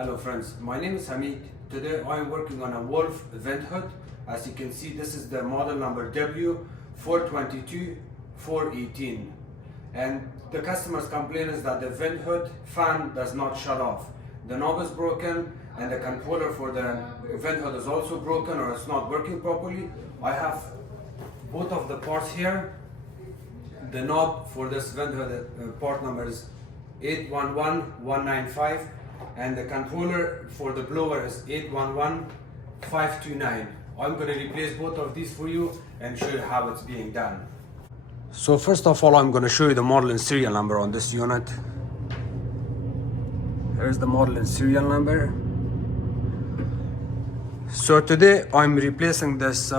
Hello friends, my name is Hamid. Today I am working on a Wolf vent hood. As you can see, this is the model number W422418, and the customer's complaint is that the vent hood fan does not shut off. The knob is broken and the controller for the vent hood is also broken, or it's not working properly. I have both of the parts here. The knob for this vent hood part number is 811195, and the controller for the blower is 811529. I'm going to replace both of these for you and show you how it's being done. So first of all, I'm going to show you the model and serial number on this unit. Here's the model and serial number. So today I'm replacing this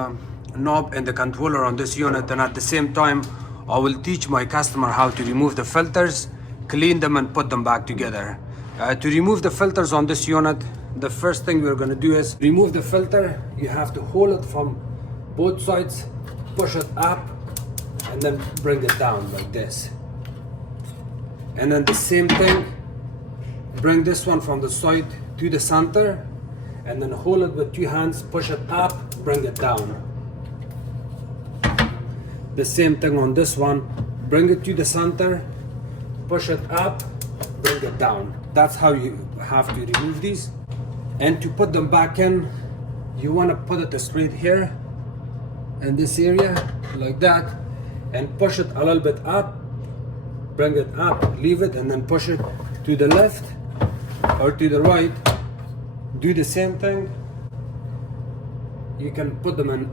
knob and the controller on this unit, and at the same time I will teach my customer how to remove the filters, clean them and put them back together. To remove the filters on this unit, the first thing we're going to do is remove the filter. You have to hold it from both sides, push it up and then bring it down like this. And then the same thing, bring this one from the side to the center and then hold it with two hands, push it up, bring it down. The same thing on this one, bring it to the center, push it up, bring it down. That's how you have to remove these. And to put them back in, you want to put it straight here in this area like that and push it a little bit up, bring it up, leave it, and then push it to the left or to the right. Do the same thing. You can put them in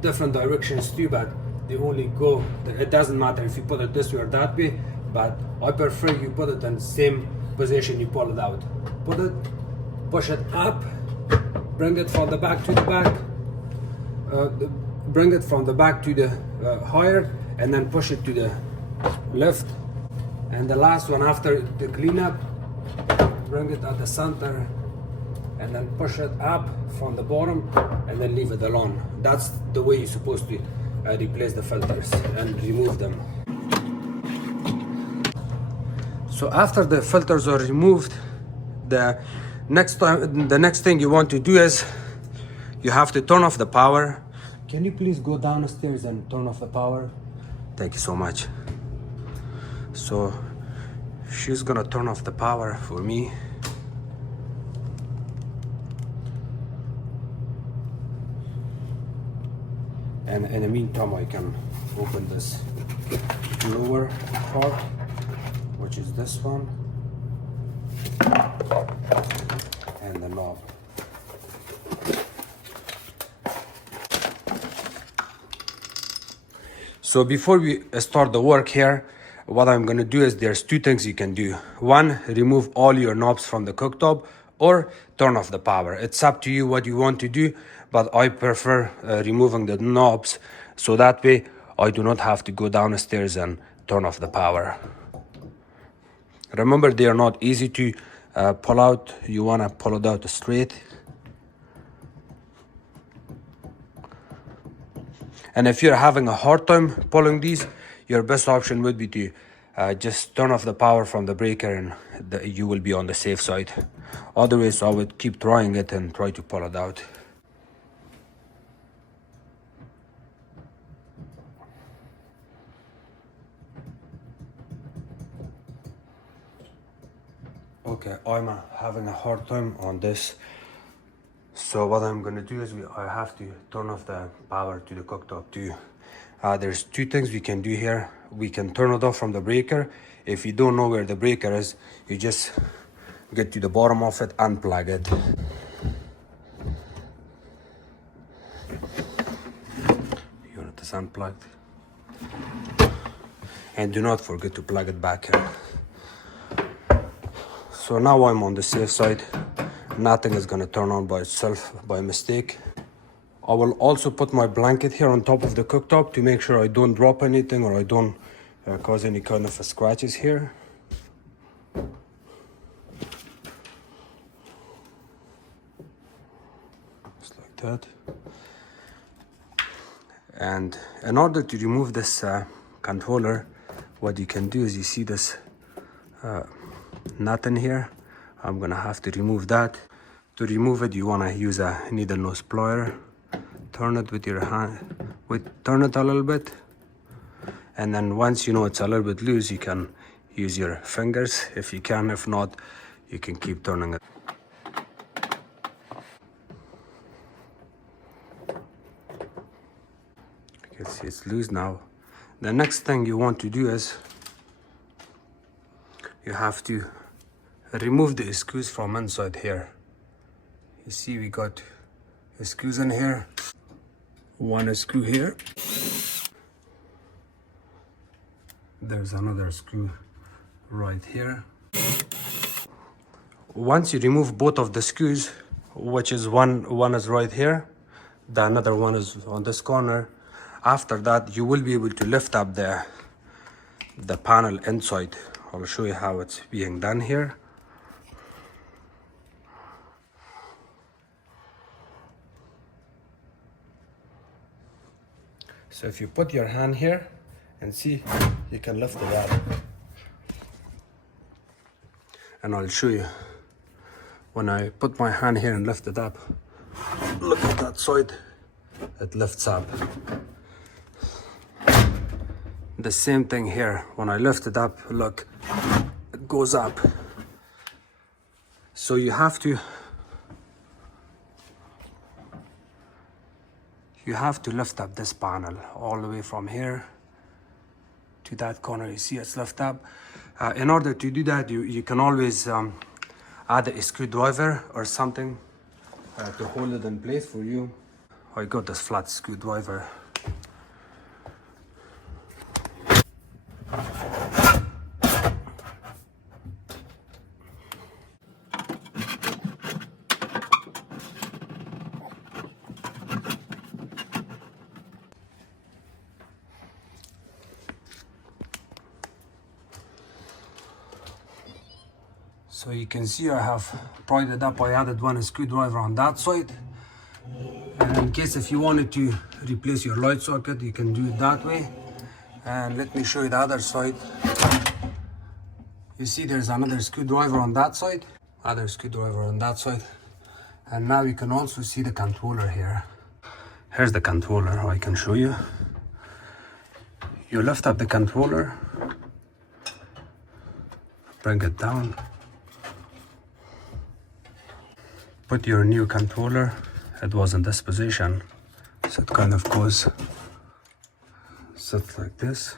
different directions too, but they only go, it doesn't matter if you put it this way or that way, but I prefer you put it in the same position you pull it out. Put it, push it up, bring it from the back to the back, bring it from the back to the higher, and then push it to the left. And the last one after the cleanup, bring it at the center and then push it up from the bottom and then leave it alone. That's the way you're supposed to replace the filters and remove them. So after the filters are removed, the next thing you want to do is you have to turn off the power. Can you please go downstairs and turn off the power? Thank you so much. So she's gonna turn off the power for me. And in the meantime, I can open this lower part, which is this one, and the knob. So before we start the work here, what I'm going to do is there's two things you can do. One, remove all your knobs from the cooktop, or turn off the power. It's up to you what you want to do, but I prefer removing the knobs, so that way I do not have to go downstairs and turn off the power. Remember, they are not easy to pull out. You want to pull it out straight. And if you're having a hard time pulling these, your best option would be to just turn off the power from the breaker, and you will be on the safe side. Otherwise, I would keep trying it and try to pull it out. Okay, I'm having a hard time on this. So what I'm gonna do is I have to turn off the power to the cooktop too. There's two things we can do here. We can turn it off from the breaker. If you don't know where the breaker is, you just get to the bottom of it, unplug it. Unit is unplugged. And do not forget to plug it back in. So now I'm on the safe side. Nothing is gonna turn on by itself by mistake. I will also put my blanket here on top of the cooktop to make sure I don't drop anything or I don't cause any kind of scratches here. Just like that. And in order to remove this controller, what you can do is, you see this nut in here, I'm gonna have to remove that. To remove it, you wanna use a needle nose plier. Turn it with your hand, turn it a little bit. And then once you know it's a little bit loose, you can use your fingers if you can. If not, you can keep turning it. You can see it's loose now. The next thing you want to do is you have to remove the screws from inside here. You see we got screws in here. One screw here. There's another screw right here. Once you remove both of the screws, which is one is right here, the another one is on this corner. After that, you will be able to lift up the panel inside. I'll show you how it's being done here. So if you put your hand here and see, you can lift it up. And I'll show you. When I put my hand here and lift it up, look at that side, it lifts up. The same thing here, when I lift it up, look, it goes up. So you have to lift up this panel all the way from here to that corner. You see it's lift up. In order to do that, you can always add a screwdriver or something to hold it in place for you. I got this flat screwdriver. So you can see I have pried it up. I added one screwdriver on that side. And in case if you wanted to replace your light socket, you can do it that way. And let me show you the other side. You see there's another screwdriver on that side, other screwdriver on that side. And now you can also see the controller here. Here's the controller, I can show you. You lift up the controller, bring it down. Put your new controller, it was in this position, so it kind of goes, sits like this,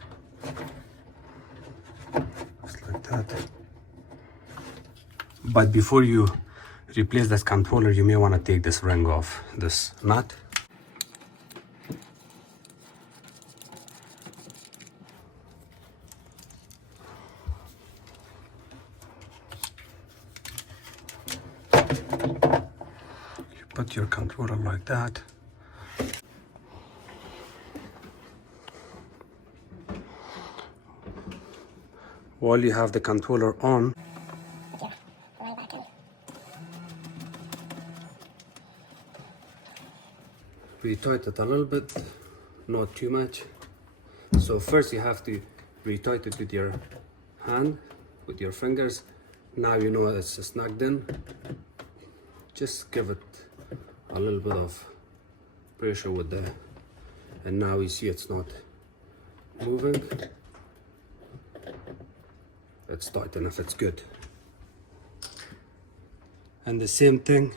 just like that. But before you replace this controller, you may want to take this ring off, this nut. Put your controller like that. While you have the controller on, retighten it a little bit, not too much. So first you have to retighten it with your hand, with your fingers. Now you know it's snagged in. Just give it a little bit of pressure with the, and now you see it's not moving. It's tight enough, it's good. And the same thing,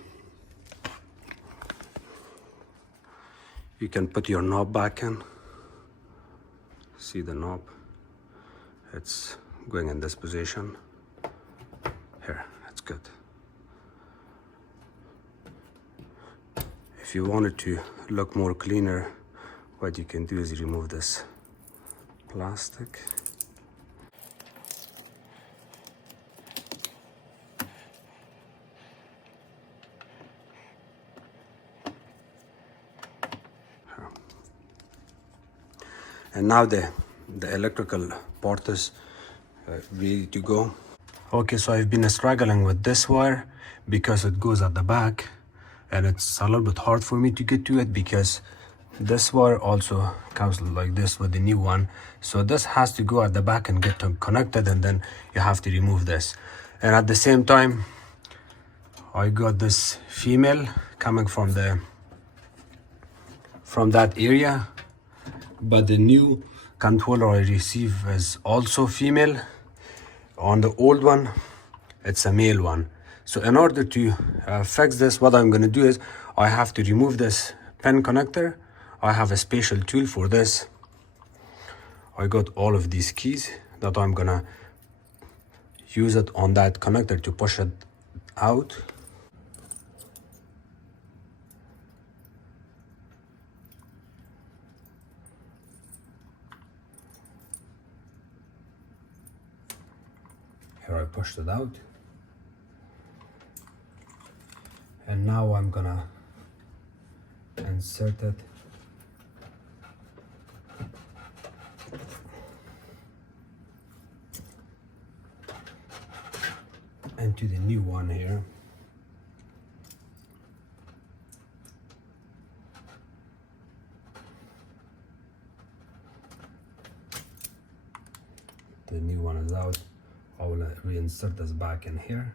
you can put your knob back in. See the knob, it's going in this position. Here, it's good. If you wanted to look more cleaner, what you can do is remove this plastic. And now the electrical part is ready to go. Okay, so I've been struggling with this wire because it goes at the back. And it's a little bit hard for me to get to it because this wire also comes like this with the new one. So this has to go at the back and get connected, and then you have to remove this. And at the same time, I got this female coming from that area, but the new controller I receive is also female. On the old one, it's a male one. So in order to fix this, what I'm gonna do is I have to remove this pin connector. I have a special tool for this. I got all of these keys that I'm gonna use it on that connector to push it out. Here I pushed it out. And now I'm gonna insert it into the new one here. The new one is out. I will reinsert this back in here.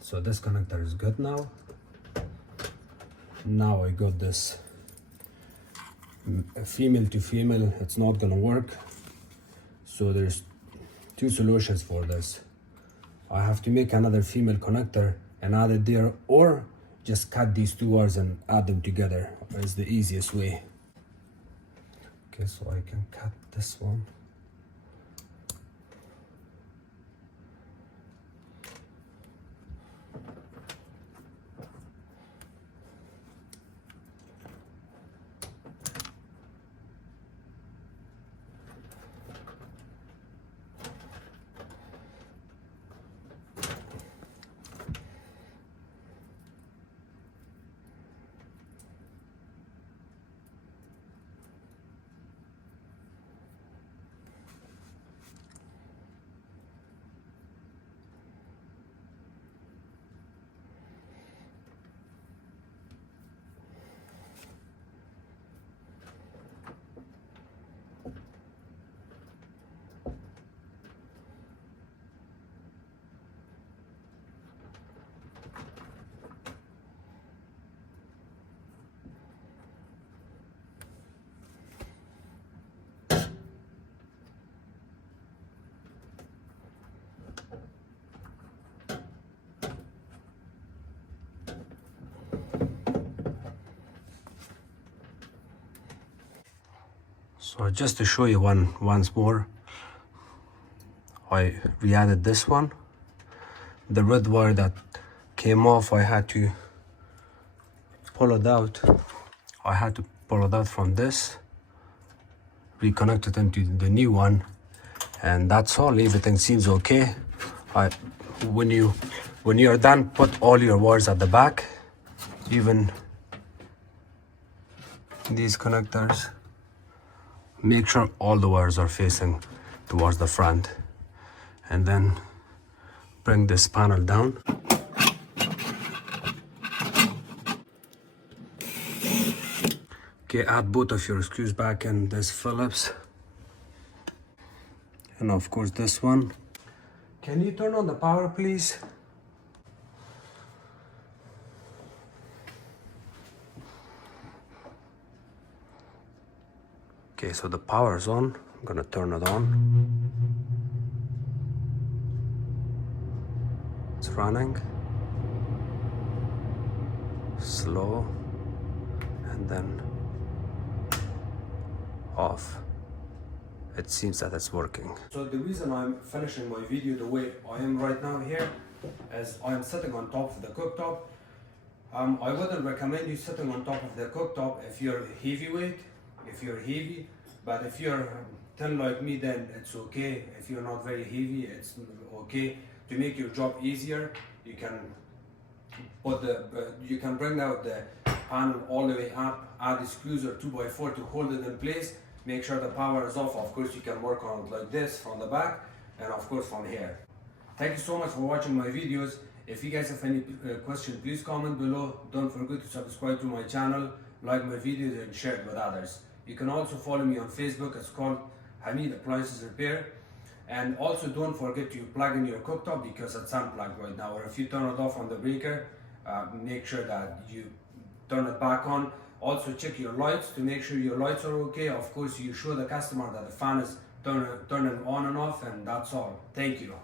So this connector is good now. Now I got this female to female. It's not gonna work. So there's two solutions for this. I have to make another female connector and add it there, or just cut these two wires and add them together. It's the easiest way. Okay, so I can cut this one. So just to show you once more, I re-added this one. The red wire that came off, I had to pull it out. I had to pull it out from this, reconnect it into the new one, and that's all. Everything seems okay. When you're done, put all your wires at the back, even these connectors. Make sure all the wires are facing towards the front, and then bring this panel down. Okay, add both of your screws back in this Phillips, and of course this one. Can you turn on the power, please? Okay, so the power is on. I'm gonna turn it on. It's running. Slow. And then off. It seems that it's working. So the reason I'm finishing my video the way I am right now here is I'm sitting on top of the cooktop. I wouldn't recommend you sitting on top of the cooktop if you're heavyweight. If you're heavy, but if you're thin like me, then it's okay. If you're not very heavy, it's okay. To make your job easier, you can bring out the panel all the way up, add the screws or 2x4 to hold it in place. Make sure the power is off. Of course, you can work on it like this from the back, and of course from here. Thank you so much for watching my videos. If you guys have any question, please comment below. Don't forget to subscribe to my channel, like my videos, and share it with others. You can also follow me on Facebook. It's called Hamid Appliances Repair. And also don't forget to plug in your cooktop because it's unplugged right now, or if you turn it off on the breaker, make sure that you turn it back on. Also check your lights to make sure your lights are okay. Of course, you show the customer that the fan is turning on and off, and that's all. Thank you.